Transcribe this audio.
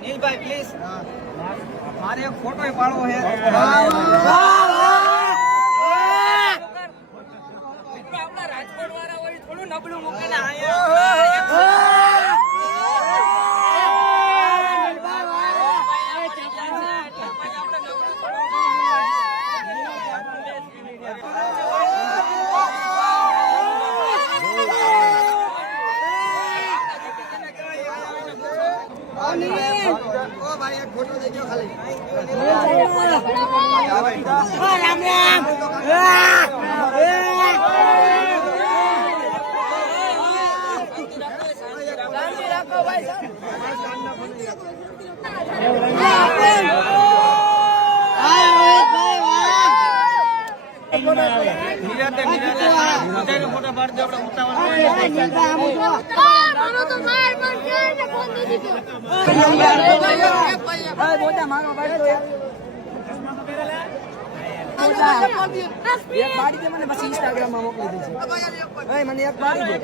નીલભાઈ please મારે એક photo પાડવો છે. આપણા રાજકોટ વાળા હોય થોડું નબળું મૂકે ને ओ भाई एक फोटो देखो खाली राम राम રાખો ભાઈ ફોટો પાડજો આપણે ઉતાવળ મને બસ ઇન્સ્ટાગ્રામ માં મોકલી દીધી મને એક પાડી દે.